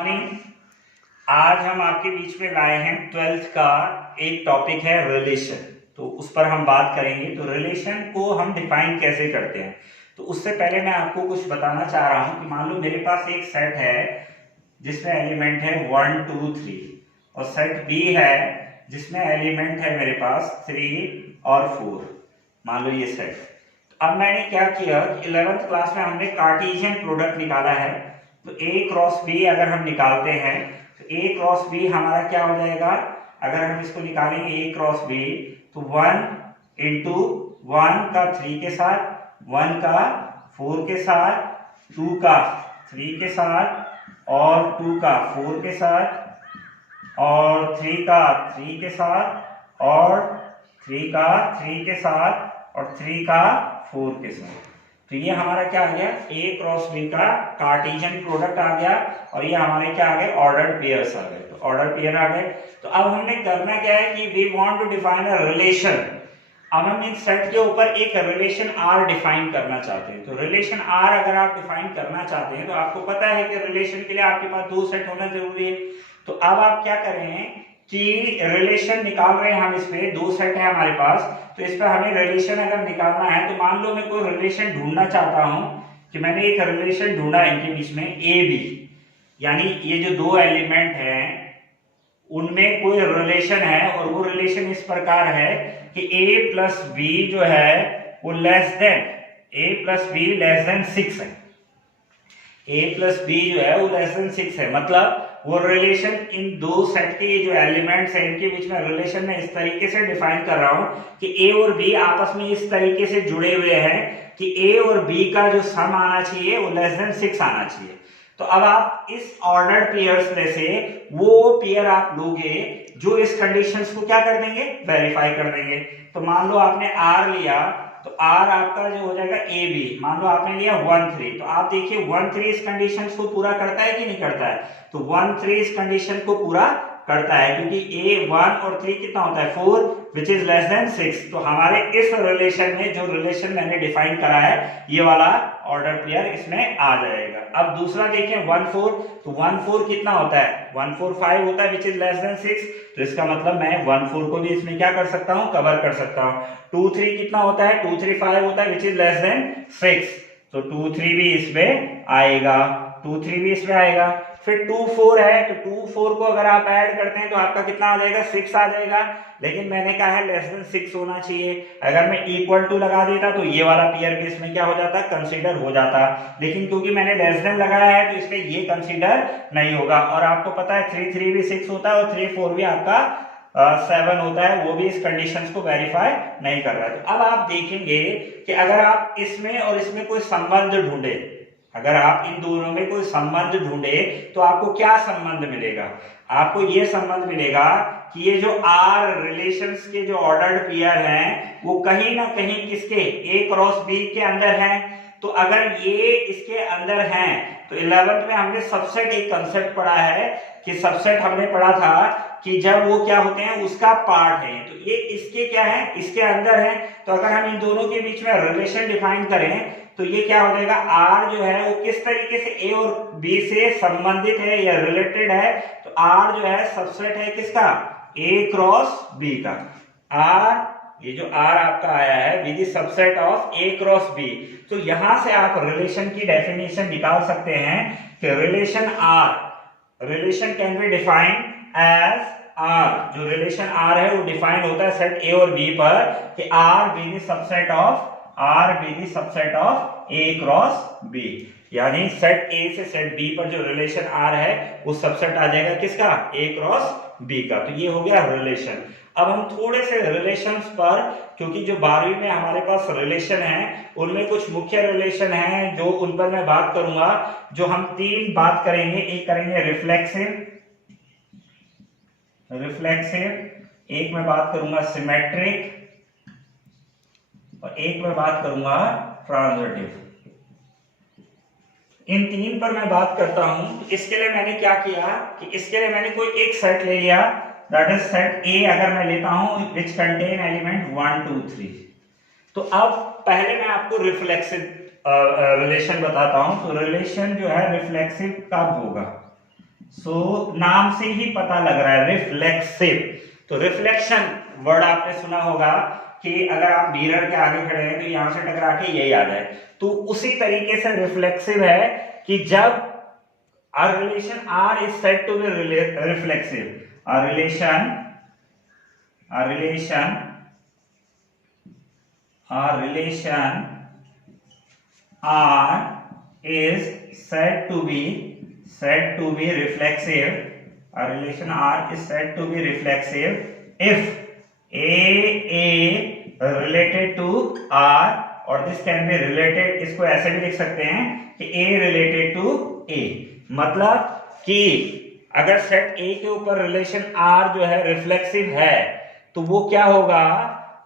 Morning. आज हम आपके बीच में लाए हैं 12th का एक टॉपिक है रिलेशन। तो उस पर हम बात करेंगे। तो रिलेशन को हम डिफाइन कैसे करते हैं, तो उससे पहले मैं आपको कुछ बताना चाह रहा हूं कि मान लो मेरे पास एक सेट है जिसमें एलिमेंट है 1 2 3 और सेट बी है जिसमें एलिमेंट है मेरे पास 3 और 4। मान लो ये सेट। अब मैंने क्या किया कि 11th क्लास में हमने कार्टेशियन प्रोडक्ट निकाला है। तो ए क्रॉस बी अगर हम निकालते हैं तो ए क्रॉस बी हमारा क्या हो जाएगा। अगर हम इसको निकालेंगे ए क्रॉस बी तो 1 इंटू 1 का 3 के साथ, 1 का 4 के साथ, 2 का 3 के साथ और 2 का 4 के साथ और 3 का 3 के साथ और 3 का 3 के साथ और 3 का 4 के साथ। तो ये हमारा क्या आ गया, ए क्रॉस बी का कार्टेशियन प्रोडक्ट आ गया और ये हमारे क्या आ गए, ऑर्डर्ड पेयर्स आ गए। तो ऑर्डर पेयर आ गए। तो अब हमने करना क्या है कि we want to define a relation. अब हम इन सेट के ऊपर एक रिलेशन आर डिफाइन करना चाहते हैं। तो रिलेशन आर अगर आप डिफाइन करना चाहते हैं तो आपको पता है कि रिलेशन के लिए आपके पास दो सेट होना जरूरी है। तो अब आप क्या करें कि रिलेशन निकाल रहे हैं हम, इसमें दो सेट है हमारे पास। तो इस पर हमें रिलेशन अगर निकालना है तो मान लो मैं कोई रिलेशन ढूंढना चाहता हूं कि मैंने एक रिलेशन ढूंढा इनके बीच में ए बी, यानी ये जो दो एलिमेंट हैं उनमें कोई रिलेशन है और वो रिलेशन इस प्रकार है कि a प्लस बी जो है वो less than a plus be less than 6 है। a प्लस बी जो है वो लेस देन 6 है। मतलब वो रिलेशन इन दो सेट के ये जो एलिमेंट्स हैं इनके बीच में रिलेशन में इस तरीके से डिफाइन कर रहा हूं कि a और b आपस में इस तरीके से जुड़े हुए हैं कि a और b का जो सम आना चाहिए वो लेस देन 6 आना चाहिए। तो अब आप इस ऑर्डर्ड पेयर्स में से वो पेयर आप लोगे जो इस कंडीशंस को क्या कर देंगे, वेरीफाई कर देंगे। तो मान लो आपने R लिया तो R आपका जो हो जाएगा ए बी। मान लो आपने लिया 1 3, तो आप देखिए 1 3 इस कंडीशन को पूरा करता है कि नहीं करता है। तो 1 3 इस कंडीशन को पूरा करता है क्योंकि a 1 और 3 कितना होता है 4 विच इज लेस देन 6। तो हमारे इस रिलेशन में जो रिलेशन मैंने डिफाइन करा है ये वाला ऑर्डर पेयर इसमें आ जाएगा। अब दूसरा देखें 1 4, तो 1 4 कितना होता है 1 4 5 होता है विच इज लेस देन 6। तो इसका मतलब मैं 1 4 को भी इसमें क्या कर सकता हूं, कवर कर सकता हूं। 2 3 कितना होता है 2 3 5 होता है विच इज लेस देन 6। तो 2 3 भी इसमें आएगा, 2 3 भी इसमें आएगा। फिर 2 4 है तो 2 4 को अगर आप ऐड करते हैं तो आपका कितना आ जाएगा 6 आ जाएगा। लेकिन मैंने कहा है लेस देन 6 होना चाहिए। अगर मैं इक्वल टू लगा देता तो ये वाला पेयर भी इसमें क्या हो जाता, कंसीडर हो जाता। लेकिन क्योंकि मैंने लेस देन लगाया है तो इसलिए ये कंसीडर नहीं होगा। और आपको पता है 3 3 भी 6 होता है और 3 4 भी आपका 7 होता है, वो भी इस कंडीशंस को वेरीफाई नहीं कर रहा है। तो अब आप देखेंगे कि अगर आप इसमें और इसमें कोई संबंध ढूंढे, अगर आप इन दोनों में कोई संबंध ढूंढे तो आपको क्या संबंध मिलेगा, आपको ये संबंध मिलेगा कि ये जो आर रिलेशंस के जो ऑर्डर्ड पेयर हैं वो कहीं ना कहीं किसके ए क्रॉस बी के अंदर हैं। तो अगर ये इसके अंदर हैं तो 11th में हमने सबसेट एक कंसेप्ट पढ़ा है कि सबसेट हमने पढ़ा था कि जब वो क्या होते हैं उसका पार्ट है। तो ये इसके क्या है, इसके अंदर है। तो अगर हम इन दोनों के बीच में रिलेशन डिफाइन करें तो ये क्या हो जाएगा, R जो है वो किस तरीके से A और B से संबंधित है या रिलेटेड है। तो R जो है सबसेट है किसका, A क्रॉस B का। R, ये जो R आपका आया है with the subset of A cross B। तो यहां से आप रिलेशन की डेफिनेशन निकाल सकते हैं कि relation R, relation can be defined as R। जो रिलेशन R है वो डिफाइन होता है सेट A और B पर कि R be the subset of R be the subset of A cross B। यानी सेट A से सेट B पर जो रिलेशन R है वो सबसेट आ जाएगा किसका, A क्रॉस B का। तो ये हो गया रिलेशन। अब हम थोड़े से रिलेशंस पर, क्योंकि जो 12वीं में हमारे पास रिलेशन है उनमें कुछ मुख्य रिलेशन है जो उन पर मैं बात करूंगा। जो हम 3 बात करेंगे, एक करेंगे रिफ्लेक्सिव, एक मैं बात करूंगा सिमेट्रिक और एक मैं बात करूंगा ट्रांजिटिव। इन 3 पर मैं बात करता हूं। इसके लिए मैंने क्या किया कि इसके लिए मैंने कोई एक सेट ले लिया, दैट इज सेट A अगर मैं लेता हूं विच कंटेन एलिमेंट 1 2 3। तो अब पहले मैं आपको रिफ्लेक्सिव रिलेशन बताता हूं। तो रिलेशन जो है रिफ्लेक्सिव कब होगा, सो नाम से ही पता लग रहा है रिफ्लेक्सिव। तो रिफ्लेक्शन वर्ड आपने सुना होगा कि अगर आप मिरर के आगे खड़े हैं तो यहां से टकरा के ये याद है। तो उसी तरीके से रिफ्लेक्सिव है कि जब a relation R is said to be reflexive, a relation R is said to be reflexive. A relation R is said to be reflexive if A related to R, और this can be related, इसको ऐसे भी लिख सकते हैं कि A related to A। मतलब कि अगर सेट A के ऊपर रिलेशन R जो है रिफ्लेक्सिव है तो वो क्या होगा,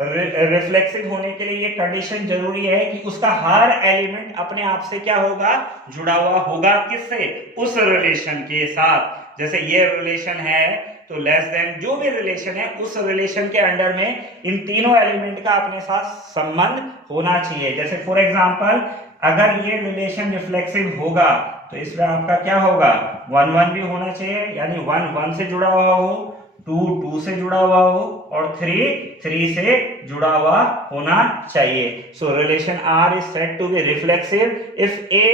रिफ्लेक्सिव होने के लिए ये कंडीशन जरूरी है कि उसका हर एलिमेंट अपने आप से क्या होगा, जुड़ा हुआ होगा। किससे? उस रिलेशन के साथ। जैसे ये रिलेशन है तो लेस देन जो भी रिलेशन है उस रिलेशन के अंडर में इन तीनों एलिमेंट का अपने साथ संबंध होना चाहिए। जैसे फॉर एग्जांपल अगर ये रिलेशन रिफ्लेक्सिव होगा तो इसमें आपका क्या होगा, 1 1 भी होना चाहिए, यानी 1 1 से जुड़ा हुआ हो, 2 2 से जुड़ा हुआ हो और 3 3 से जुड़ा हुआ होना चाहिए। सो relation R is said to be reflexive if A,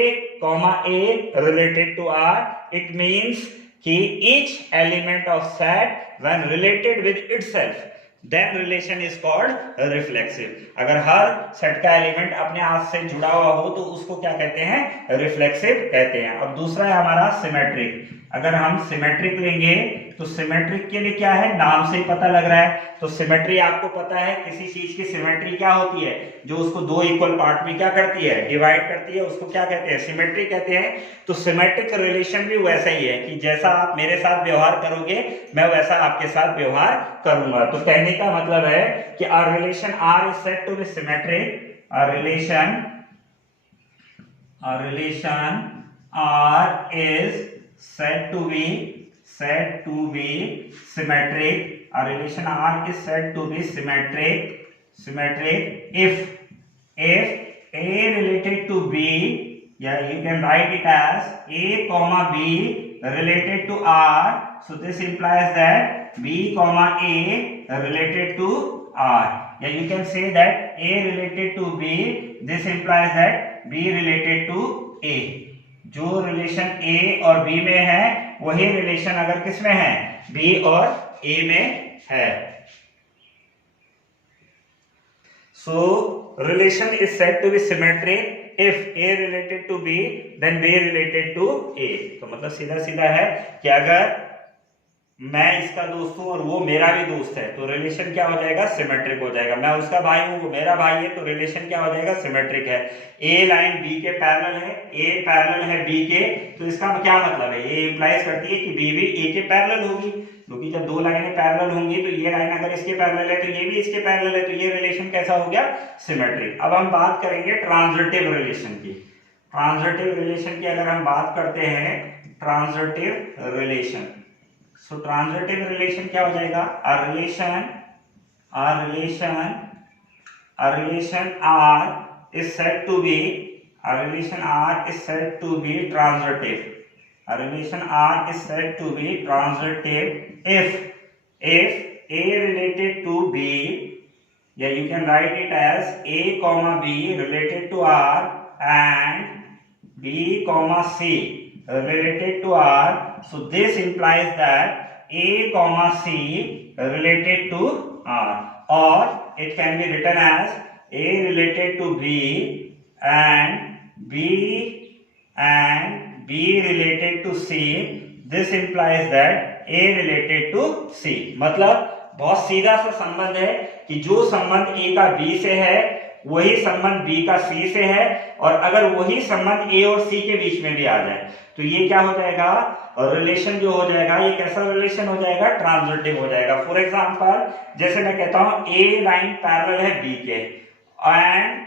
related to R, it means कि each element of set when related with itself then relation is called reflexive। अगर हर सेट का एलिमेंट अपने आप से जुड़ा हुआ हो तो उसको क्या कहते हैं, रिफ्लेक्सिव कहते हैं। अब दूसरा है हमारा सिमेट्रिक। अगर हम सिमेट्रिक लेंगे तो सिमेट्रिक के लिए क्या है, नाम से ही पता लग रहा है। तो सिमेट्री आपको पता है किसी चीज की सिमेट्री क्या होती है, जो उसको दो इक्वल पार्ट में क्या करती है, डिवाइड करती है, उसको क्या कहते हैं, सिमेट्री कहते हैं। तो सिमेट्रिक रिलेशन भी वैसा ही है कि जैसा आप मेरे साथ व्यवहार करोगे मैं वैसा आपके साथ व्यवहार करूंगा। तो कहने का मतलब है कि R relation R is said to be symmetric, R relation R is said to be symmetric. A relation R is said to be symmetric if A related to B, yeah, you can write it as A comma B related to R, so this implies that B comma A related to R, yeah, you can say that A related to B, this implies that B related to A। जो relation A और B में है वही relation अगर किस में है, B और A में है। So relation is said to be symmetric if A related to B then B related to A। तो मतलब सीधा सीधा है कि अगर मैं इसका दोस्त हूं और वो मेरा भी दोस्त है तो रिलेशन क्या हो जाएगा, सिमेट्रिक हो जाएगा। मैं उसका भाई हूं वो मेरा भाई है तो रिलेशन क्या हो जाएगा, सिमेट्रिक है। ए लाइन बी के पैरेलल है, ए पैरेलल है बी के, तो इसका क्या मतलब है, ये इंप्लाइज करती है कि बी भी ए के पैरेलल होगी, क्योंकि जब दो लाइनें पैरेलल होंगी तो ये लाइन अगर इसके पैरेलल है तो ये भी इसके पैरेलल है, तो ये रिलेशन कैसा हो गया, सिमेट्रिक। अब हम बात करेंगे ट्रांजिटिव रिलेशन की। ट्रांजिटिव रिलेशन की अगर हम बात करते हैं, ट्रांजिटिव रिलेशन, सो ट्रांजिटिव रिलेशन क्या हो जाएगा, a relation R is said to be transitive। A relation R is said to be transitive if A related to B, yeah, you can write it as A comma B related to R and B comma C related to R, so this implies that A comma C related to R, or it can be written as A related to B and B related to C, this implies that A related to C। मतलब बहुत सीधा सा संबंध है कि जो संबंध A का B से है वही संबंध B का C से है, और अगर वही संबंध A और C के बीच में भी आ जाए तो ये क्या हो जाएगा, रिलेशन जो हो जाएगा ये कैसा रिलेशन हो जाएगा, ट्रांजिटिव हो जाएगा। फॉर एग्जांपल जैसे मैं कहता हूं A लाइन पैरेलल है B के एंड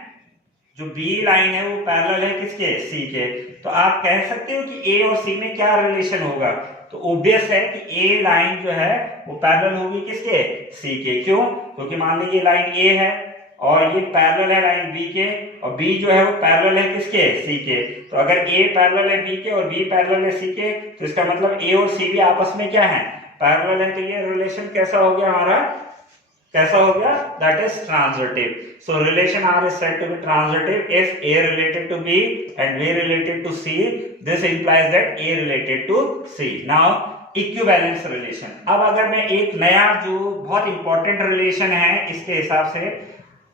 जो B लाइन है वो पैरेलल है किसके, C के, तो आप कह सकते हो कि A और C में क्या रिलेशन होगा, तो ऑब्वियस है कि A लाइन जो है वो पैरेलल होगी किसके, C के। क्यों, क्योंकि मान लीजिए लाइन A है और ये पैरेलल है लाइन बी के, और बी जो है वो पैरेलल है किसके, सी के। तो अगर ए पैरेलल है बी के और बी पैरेलल है सी के, तो इसका मतलब ए और सी भी आपस में क्या है, पैरेलल है। तो ये रिलेशन कैसा हो गया हमारा, कैसा हो गया, that is transitive. So relation R is said to be transitive if A related to B and B related to C, this implies that A related to C. Now equivalence relation. अब अगर मैं एक नया जो बहुत important relation है इसके हिसाब से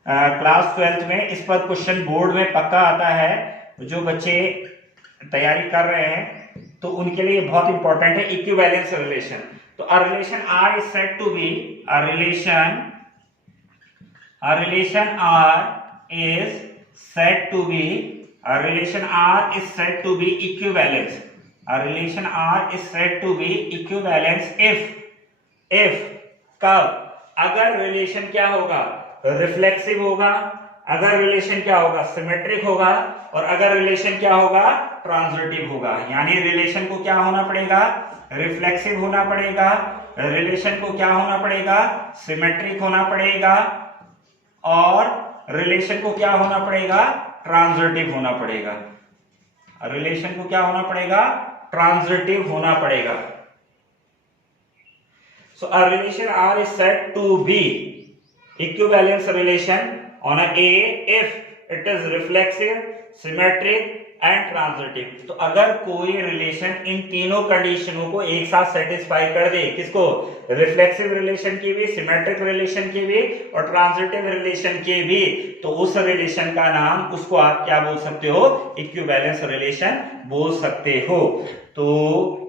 क्लास 12th में, इस पर क्वेश्चन बोर्ड में पक्का आता है, जो बच्चे तैयारी कर रहे हैं तो उनके लिए बहुत इंपॉर्टेंट है इक्विवेलेंस रिलेशन। तो a relation R is said to be a relation R is said to be equivalence. A relation R is said to be equivalence if कब, अगर रिलेशन क्या होगा, रिफ्लेक्सिव होगा, अगर रिलेशन क्या होगा, सिमेट्रिक होगा, और अगर रिलेशन क्या होगा, ट्रांजिटिव होगा। यानी रिलेशन को क्या होना पड़ेगा, रिफ्लेक्सिव होना पड़ेगा, रिलेशन को क्या होना पड़ेगा, सिमेट्रिक होना पड़ेगा, और रिलेशन को क्या होना पड़ेगा, ट्रांजिटिव होना पड़ेगा। रिलेशन को क्या होना पड़ेगा, ट्रांजिटिव होना पड़ेगा। So a relation R is said to be equivalence relation on a if it is reflexive, symmetric and transitive। तो अगर कोई रिलेशन इन तीनों कंडीशनों को एक साथ सेटिस्फाई कर दे, किसको, रिफ्लेक्सिव रिलेशन की भी, सिमेट्रिक रिलेशन की भी, और ट्रांजिटिव रिलेशन की भी, तो उस रिलेशन का नाम, उसको आप क्या बोल सकते हो, इक्विवेलेंस रिलेशन बोल सकते हो। तो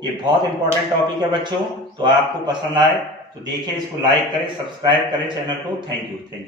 ये बहुत इंपॉर्टेंट टॉपिक है बच्चों। तो आपको पसंद आए तो देखिए, इसको लाइक करें, सब्सक्राइब करें चैनल को। Thank you.